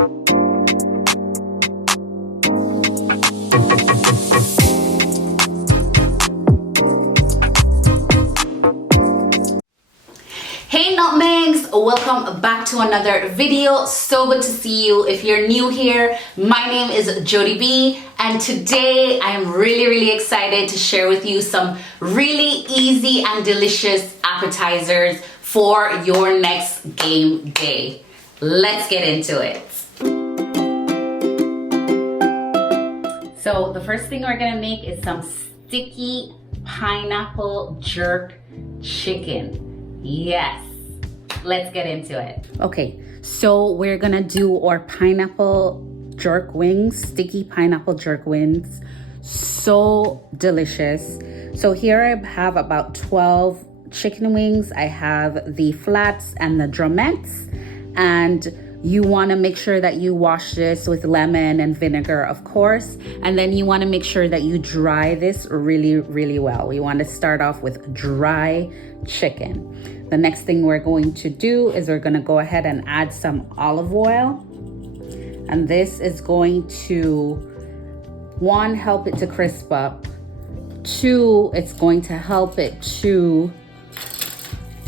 Hey Nutmegs, welcome back to another video. So good to see you. If you're new here, my name is Jody B, and today I am really excited to share with you some really easy and delicious appetizers for your next game day. Let's get into it. So the first thing we're gonna make is some sticky pineapple jerk chicken. Yes, let's get into it. Okay, so we're gonna do our pineapple jerk wings, sticky pineapple jerk wings. So delicious. So here I have about 12 chicken wings. I have the flats and the drumettes, and you want to make sure that you wash this with lemon and vinegar, of course, and then you want to make sure that you dry this really well. We want to start off with dry chicken. The next thing we're going to do is we're going to go ahead and add some olive oil, and this is going to, one, help it to crisp up. Two, it's going to help it to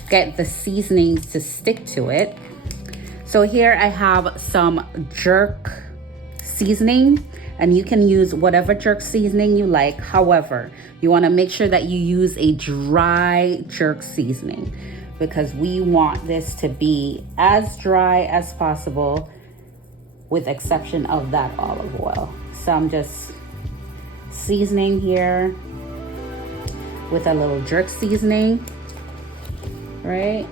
get the seasonings to stick to it. So here I have some jerk seasoning, and you can use whatever jerk seasoning you like. However, you want to make sure that you use a dry jerk seasoning, because we want this to be as dry as possible, with exception of that olive oil. So I'm just seasoning here with a little jerk seasoning, right?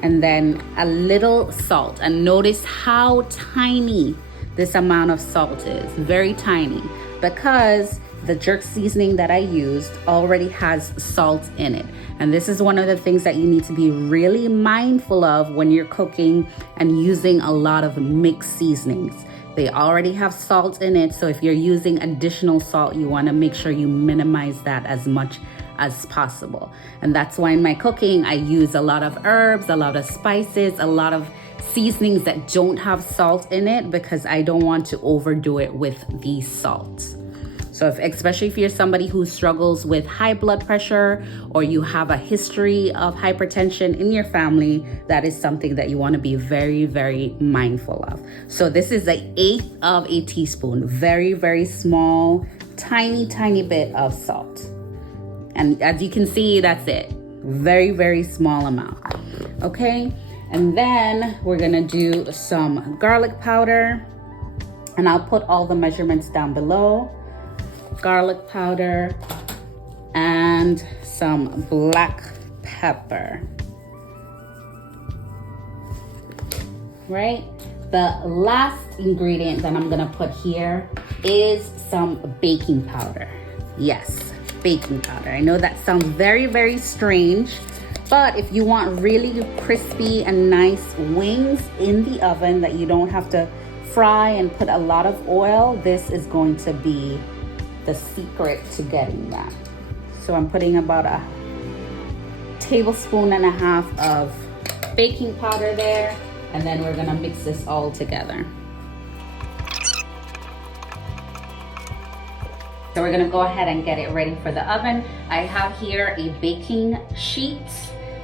And then a little salt, and notice how tiny this amount of salt is. Very tiny, because the jerk seasoning that I used already has salt in it. And this is one of the things that you need to be really mindful of when you're cooking and using a lot of mixed seasonings. They already have salt in it, so if you're using additional salt, you want to make sure you minimize that as much as possible. And that's why in my cooking I use a lot of herbs, a lot of spices, a lot of seasonings that don't have salt in it, because I don't want to overdo it with the salt. So especially if you're somebody who struggles with high blood pressure, or you have a history of hypertension in your family, that is something that you want to be very mindful of. So this is an 1/8 of a teaspoon, very small, tiny bit of salt. And as you can see, that's it. Very small amount. Okay, and then we're gonna do some garlic powder, and I'll put all the measurements down below. Garlic powder and some black pepper. Right? The last ingredient that I'm gonna put here is some baking powder. Yes, baking powder. I know that sounds very strange, but if you want really crispy and nice wings in the oven that you don't have to fry and put a lot of oil, this is going to be the secret to getting that. So I'm putting about 1.5 tablespoons of baking powder there, and then we're gonna mix this all together. So we're gonna go ahead and get it ready for the oven. I have here a baking sheet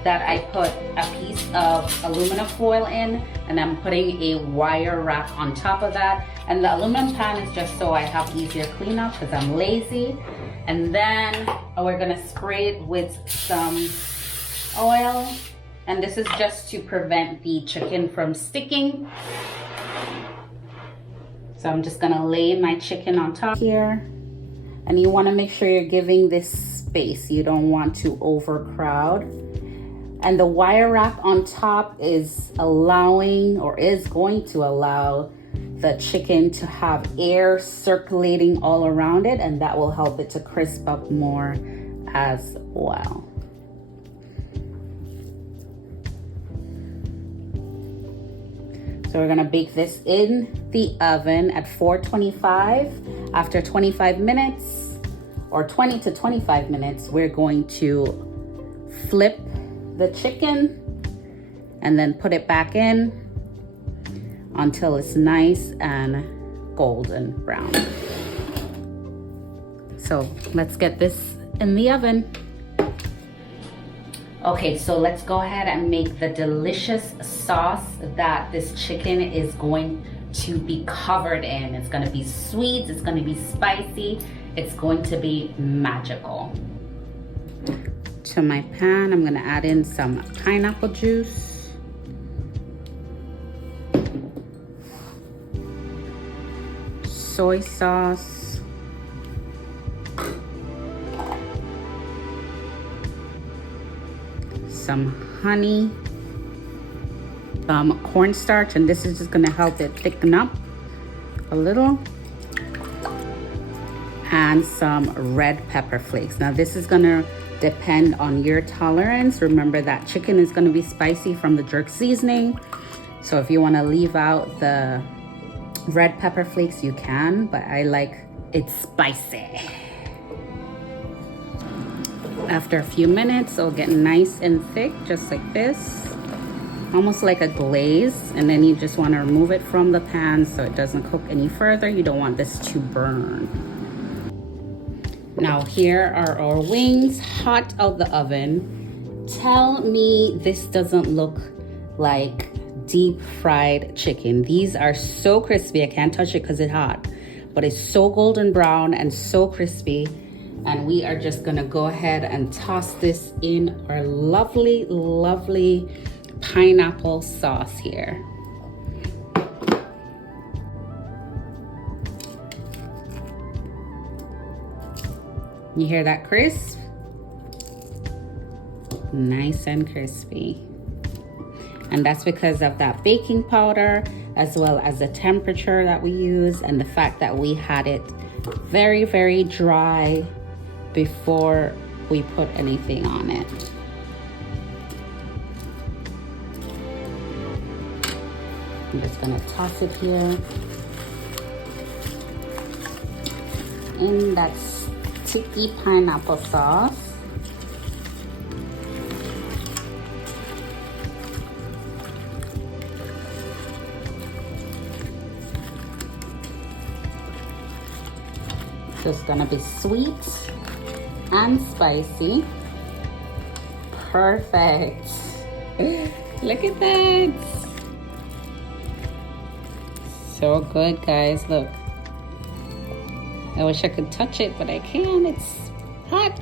that I put a piece of aluminum foil in, and I'm putting a wire wrap on top of that. And the aluminum pan is just so I have easier cleanup, because I'm lazy. And then we're gonna spray it with some oil, and this is just to prevent the chicken from sticking. So I'm just gonna lay my chicken on top here. And you wanna make sure you're giving this space. You don't want to overcrowd. And the wire wrap on top is allowing, or is going to allow, the chicken to have air circulating all around it, and that will help it to crisp up more as well. So we're gonna bake this in the oven at 425. After 25 minutes, or 20 to 25 minutes, we're going to flip the chicken and then put it back in. until it's nice and golden brown. So let's get this in the oven. Okay, so let's go ahead and make the delicious sauce that this chicken is going to be covered in. It's gonna be sweet, it's gonna be spicy, it's going to be magical. To my pan, I'm gonna add in some pineapple juice, soy sauce, some honey, cornstarch, and this is just gonna help it thicken up a little, and some red pepper flakes. Now this is gonna depend on your tolerance. Remember that chicken is gonna be spicy from the jerk seasoning. So if you wanna leave out the red pepper flakes, you can, but I like it spicy. After a few minutes, it'll get nice and thick, just like this, almost like a glaze. And then you just want to remove it from the pan so it doesn't cook any further. You don't want this to burn. Now here are our wings, hot out the oven. Tell me this doesn't look like deep fried chicken. These are so crispy. I can't touch it because it's hot, but it's so golden brown and so crispy. And we are just gonna go ahead and toss this in our lovely, lovely pineapple sauce here. You hear that crisp? Nice and crispy. And that's because of that baking powder, as well as the temperature that we use and the fact that we had it very, very dry before we put anything on it. I'm just gonna toss it here in that sticky pineapple sauce. So it's gonna be sweet and spicy. Perfect. Look at that. So good, guys. Look. I wish I could touch it, but I can't. It's hot.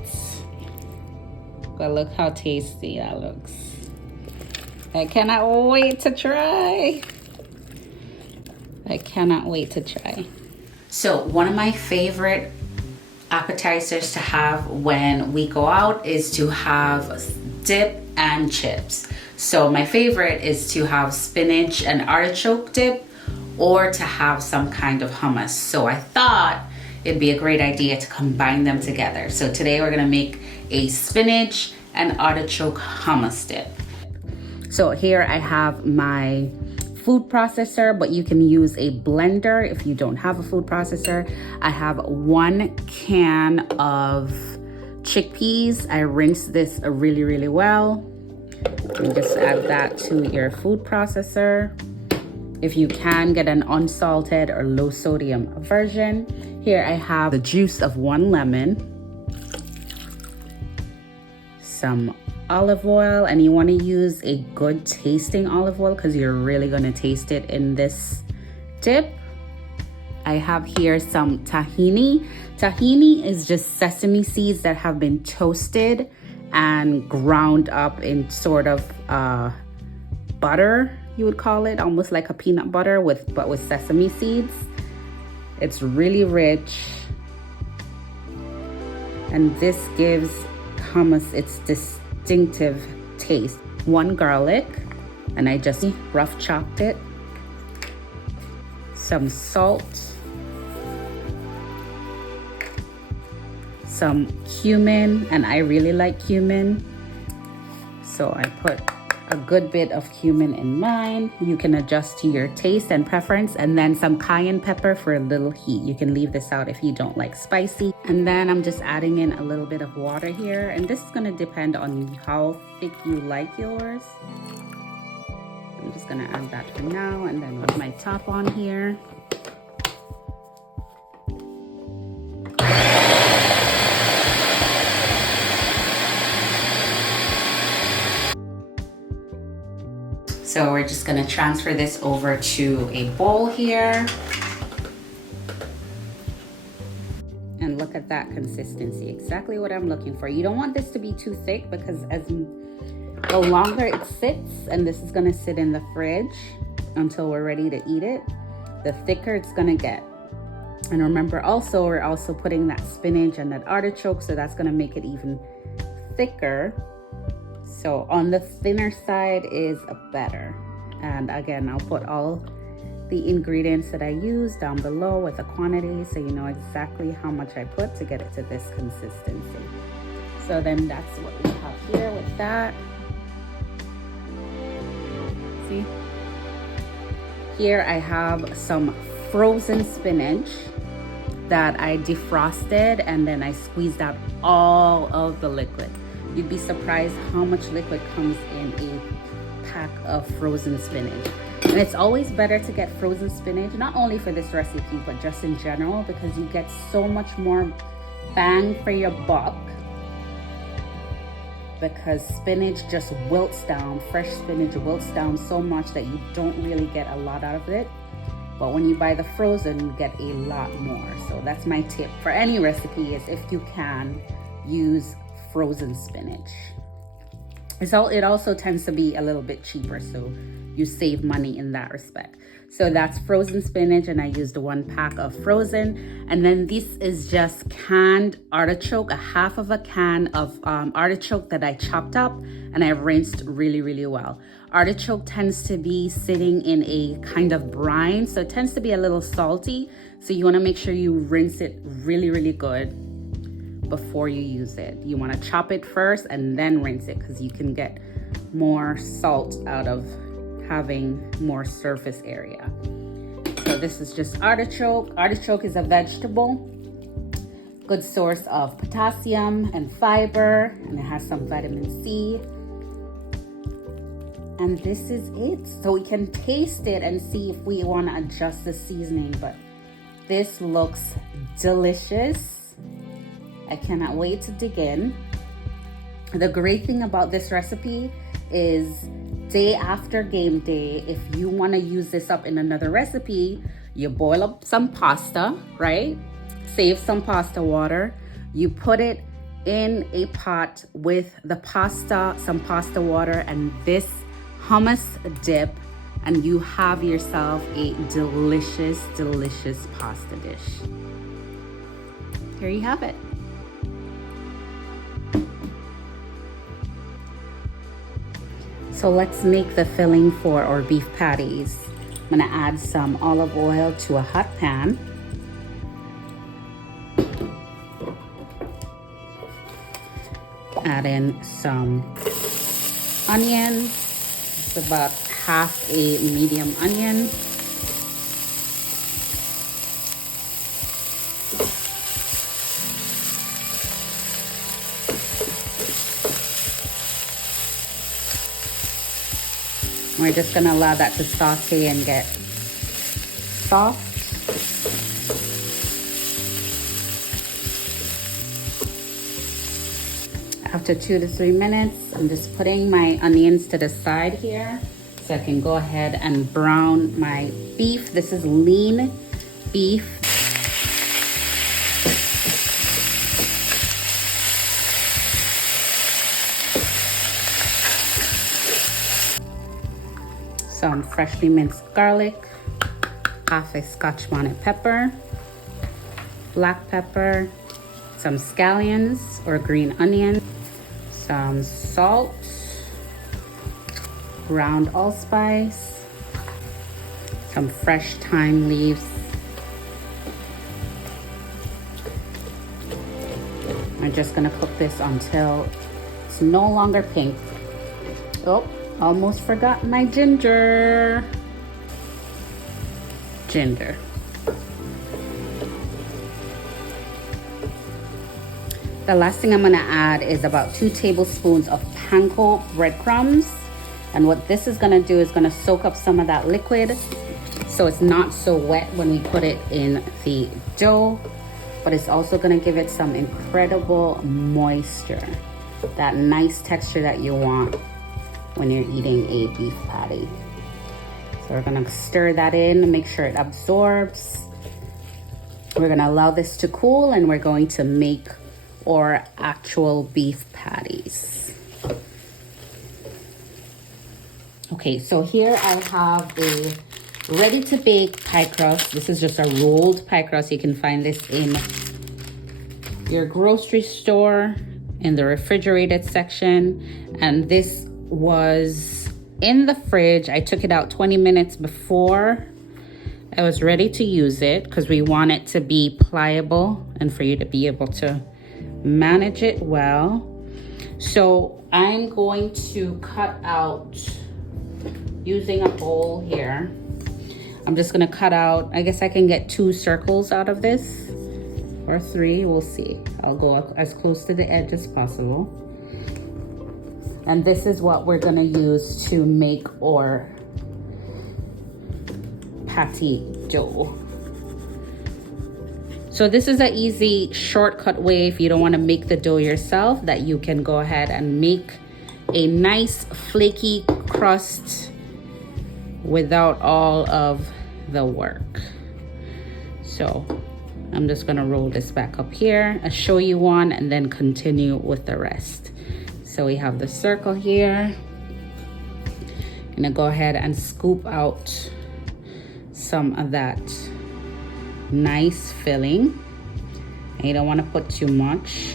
But look how tasty that looks. I cannot wait to try. I cannot wait to try. So one of my favorite appetizers to have when we go out is to have dip and chips. So my favorite is to have spinach and artichoke dip, or to have some kind of hummus. So I thought it'd be a great idea to combine them together. So today we're gonna make a spinach and artichoke hummus dip. So here I have my food processor, but you can use a blender if you don't have a food processor. I have 1 can of chickpeas. I rinsed this really, really well. You just add that to your food processor. If you can, get an unsalted or low sodium version. Here I have the juice of 1 lemon, some olive oil, and you want to use a good tasting olive oil because you're really going to taste it in this dip. I have here some tahini. Tahini is just sesame seeds that have been toasted and ground up in sort of butter, you would call it, almost like a peanut butter but with sesame seeds. It's really rich, and this gives hummus its distinctive taste. 1 garlic, and I just rough chopped it. Some salt, some cumin, and I really like cumin, so I put a good bit of cumin in mine. You can adjust to your taste and preference, and then some cayenne pepper for a little heat. You can leave this out if you don't like spicy. And then I'm just adding in a little bit of water here, and this is going to depend on how thick you like yours. I'm just gonna add that for now, and then with my top on here. So we're just gonna transfer this over to a bowl here. And look at that consistency, exactly what I'm looking for. You don't want this to be too thick, because as the longer it sits, and this is gonna sit in the fridge until we're ready to eat it, the thicker it's gonna get. And remember also, we're also putting that spinach and that artichoke, so that's gonna make it even thicker. So on the thinner side is better. And again, I'll put all the ingredients that I use down below with the quantity, so you know exactly how much I put to get it to this consistency. So then that's what we have here with that. See? Here I have some frozen spinach that I defrosted, and then I squeezed out all of the liquid. You'd be surprised how much liquid comes in a pack of frozen spinach. And it's always better to get frozen spinach, not only for this recipe, but just in general, because you get so much more bang for your buck. Because spinach just wilts down, fresh spinach wilts down so much that you don't really get a lot out of it. But when you buy the frozen, you get a lot more. So that's my tip for any recipe, is if you can, use frozen spinach. It also tends to be a little bit cheaper, so you save money in that respect. So that's frozen spinach, and I used 1 pack of frozen. And then this is just canned artichoke, a half of a can of artichoke that I chopped up and I rinsed really, really well. Artichoke tends to be sitting in a kind of brine, so it tends to be a little salty. So you wanna make sure you rinse it really, really good before you use it. You wanna chop it first and then rinse it, because you can get more salt out of having more surface area. So this is just artichoke. Artichoke is a vegetable, good source of potassium and fiber, and it has some vitamin C. And this is it. So we can taste it and see if we want to adjust the seasoning, but this looks delicious. I cannot wait to dig in. The great thing about this recipe is day after game day, if you want to use this up in another recipe, you boil up some pasta, right? Save some pasta water. You put it in a pot with the pasta, some pasta water, and this hummus dip, and you have yourself a delicious, delicious pasta dish. Here you have it. So let's make the filling for our beef patties. I'm gonna add some olive oil to a hot pan. Add in some onions. It's about half a medium onion. We're just gonna allow that to saute and get soft. After 2 to 3 minutes, I'm just putting my onions to the side here so I can go ahead and brown my beef. This is lean beef. Some freshly minced garlic, half a Scotch bonnet pepper, black pepper, some scallions or green onions, some salt, ground allspice, some fresh thyme leaves. I'm just gonna cook this until it's no longer pink. Oh, almost forgot my ginger. Ginger. The last thing I'm gonna add is about 2 tablespoons of panko breadcrumbs. And what this is gonna do is gonna soak up some of that liquid so it's not so wet when we put it in the dough, but it's also gonna give it some incredible moisture, that nice texture that you want when you're eating a beef patty. So we're gonna stir that in, make sure it absorbs. We're gonna allow this to cool, and we're going to make our actual beef patties. Okay, so here I have a ready to bake pie crust. This is just a rolled pie crust. You can find this in your grocery store in the refrigerated section. And this was in the fridge. I took it out 20 minutes before I was ready to use it because we want it to be pliable and for you to be able to manage it well. So I'm going to cut out, using a bowl here, I'm just gonna cut out, I guess I can get 2 circles out of this, or 3, we'll see. I'll go as close to the edge as possible. And this is what we're gonna use to make our patty dough. So this is an easy shortcut way if you don't wanna make the dough yourself, that you can go ahead and make a nice flaky crust without all of the work. So I'm just gonna roll this back up here. I'll show you one and then continue with the rest. So we have the circle here. I'm gonna go ahead and scoop out some of that nice filling. And you don't wanna put too much.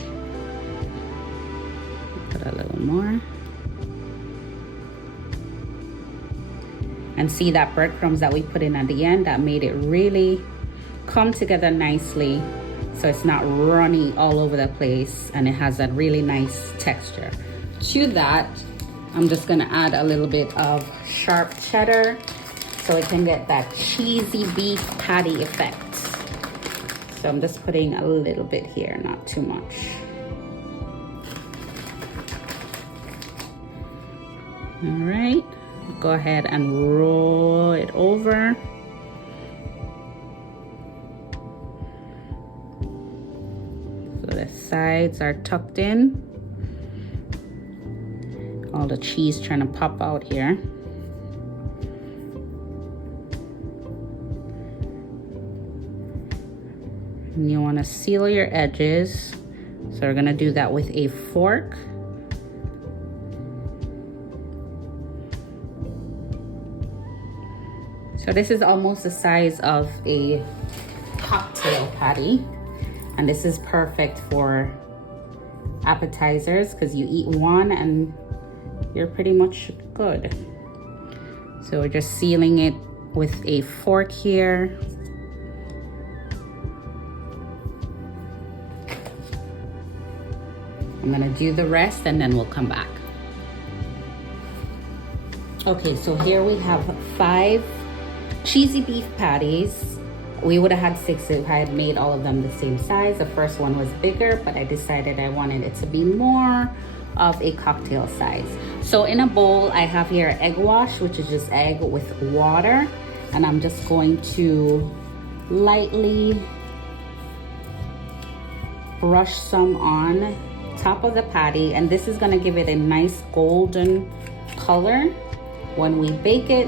Put a little more. And see that breadcrumbs that we put in at the end, that made it really come together nicely, so it's not runny all over the place, and it has that really nice texture. To that, I'm just gonna add a little bit of sharp cheddar so it can get that cheesy beef patty effect. So I'm just putting a little bit here, not too much. All right. Go ahead and roll it over. So the sides are tucked in. All the cheese trying to pop out here. And you want to seal your edges. So we're going to do that with a fork. So this is almost the size of a cocktail patty, and this is perfect for appetizers because you eat one and you're pretty much good. So we're just sealing it with a fork here. I'm gonna do the rest and then we'll come back. Okay, so here we have 5 cheesy beef patties. We would have had 6 if I had made all of them the same size. The first one was bigger, but I decided I wanted it to be more of a cocktail size. So in a bowl, I have here egg wash, which is just egg with water. And I'm just going to lightly brush some on top of the patty. And this is gonna give it a nice golden color when we bake it.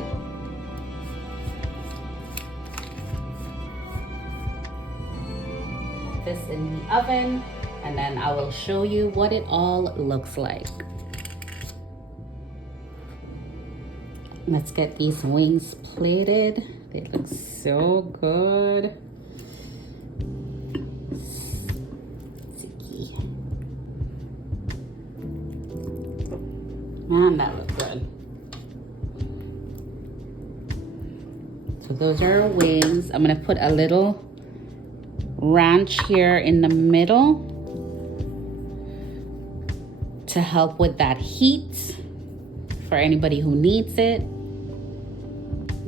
This in the oven, and then I will show you what it all looks like. Let's get these wings plated. They look so good. Man, that looks good. So those are our wings. I'm gonna put a little ranch here in the middle to help with that heat for anybody who needs it.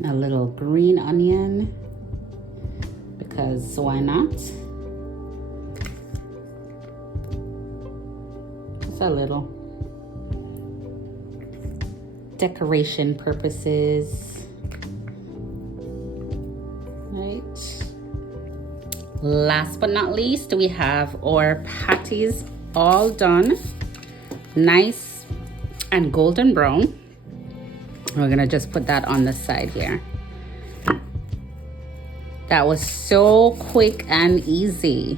A little green onion, because why not? Just a little. decoration purposes. Right. Last but not least, we have our patties all done. Nice and golden brown. We're gonna just put that on the side here. That was so quick and easy.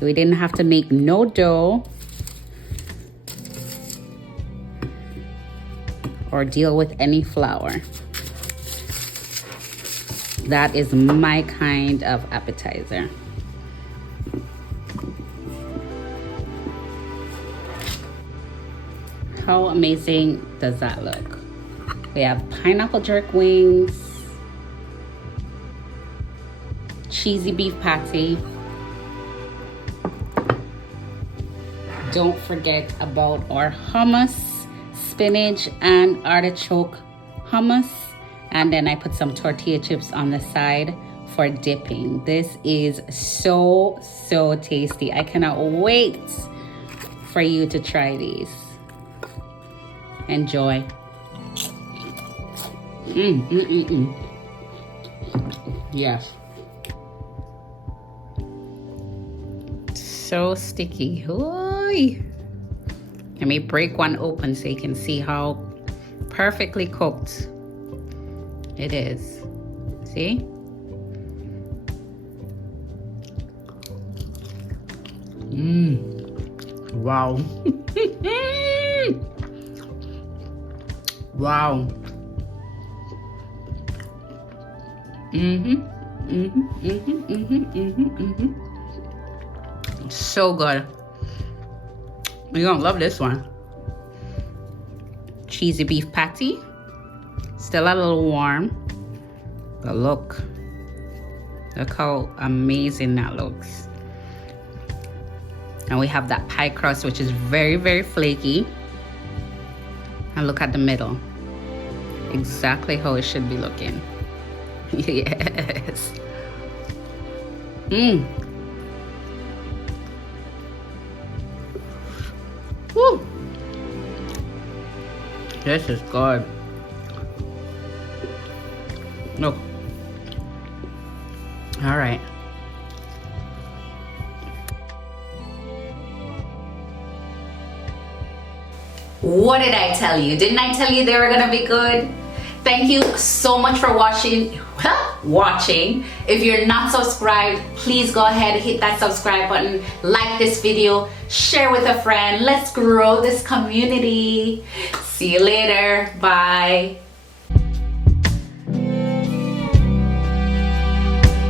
We didn't have to make no dough or deal with any flour. That is my kind of appetizer. How amazing does that look? We have pineapple jerk wings, cheesy beef patty. Don't forget about our hummus, spinach and artichoke hummus. And then I put some tortilla chips on the side for dipping. This is so tasty. I cannot wait for you to try these. Enjoy. Yes. So sticky. Oy. Let me break one open so you can see how perfectly cooked it is. See? Wow. Wow. So good. You're gonna love this one. Cheesy beef patty. Still a little warm. But look how amazing that looks. And we have that pie crust, which is very flaky. And look at the middle. Exactly how it should be looking. Yes. Woo. This is good. Look. All right. What did I tell you? Didn't I tell you they were gonna be good? Thank you so much for watching. If you're not subscribed, please go ahead, hit that subscribe button, like this video, share with a friend. Let's grow this community. See you later. Bye.